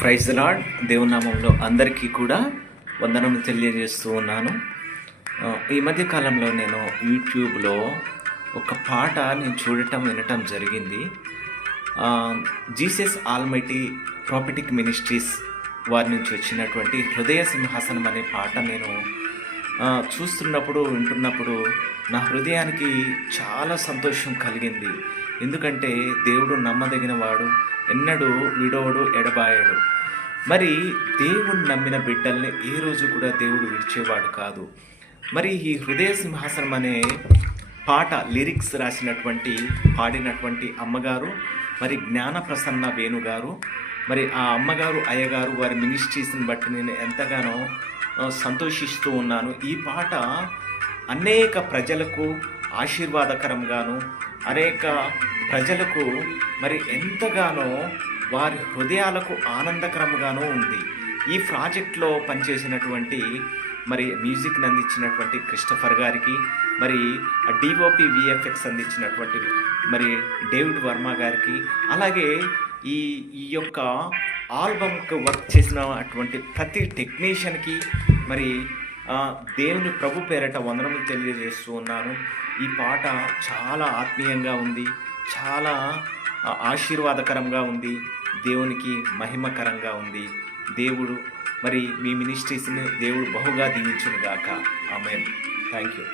Praise the lord. దేవుని నామంలో అందరికీ కూడా వందనములు తెలియజేస్తూ ఉన్నాను. ఈ మధ్య కాలంలో నేను యూట్యూబ్లో ఒక పాట నేను వినటం జరిగింది. జీసస్ ఆల్మైటీ ప్రాఫిటిక్ మినిస్ట్రీస్ వారి నుంచి వచ్చినటువంటి హృదయ సింహాసనం అనే పాట నేను వింటున్నప్పుడు నా హృదయానికి చాలా సంతోషం కలిగింది. ఎందుకంటే దేవుడు నమ్మదగిన వాడు, ఎన్నడూ విడవడు, ఎడబాయడు. మరి దేవుడు నమ్మిన బిడ్డల్ని ఏ రోజు కూడా దేవుడు విడిచేవాడు కాదు. మరి ఈ హృదయ సింహాసనం అనే పాట లిరిక్స్ పాడినటువంటి అమ్మగారు మరి జ్ఞానప్రసన్న వేణుగారు. మరి ఆ అమ్మగారు అయ్యగారు వారి మినిస్ట్రీస్ని బట్టి నేను ఎంతగానో సంతోషిస్తూ ఉన్నాను. ఈ పాట అనేక ప్రజలకు ఆశీర్వాదకరంగాను, అనేక ప్రజలకు మరి ఎంతగానో వారి హృదయాలకు ఆనందకరంగానూ ఉంది. ఈ ప్రాజెక్ట్లో పనిచేసినటువంటి మరి మ్యూజిక్ని అందించినటువంటి క్రిస్టఫర్ గారికి, మరి డిఓపి విఎఫ్ఎక్స్ అందించినటువంటి మరి డేవిడ్ వర్మ గారికి, అలాగే ఈ యొక్క ఆల్బమ్కి వర్క్ చేసినటువంటి ప్రతి టెక్నీషియన్కి మరి దేవుని ప్రభు పేరట వందనములు తెలియజేస్తూ ఉన్నాను. ఈ పాట చాలా ఆత్మీయంగా ఉంది, చాలా ఆశీర్వాదకరంగా ఉంది, దేవునికి మహిమకరంగా ఉంది. దేవుడు మరి మీ మినిస్ట్రీస్ని దేవుడు బహుగా దీవించును గాక. ఆమేన్. Thank you.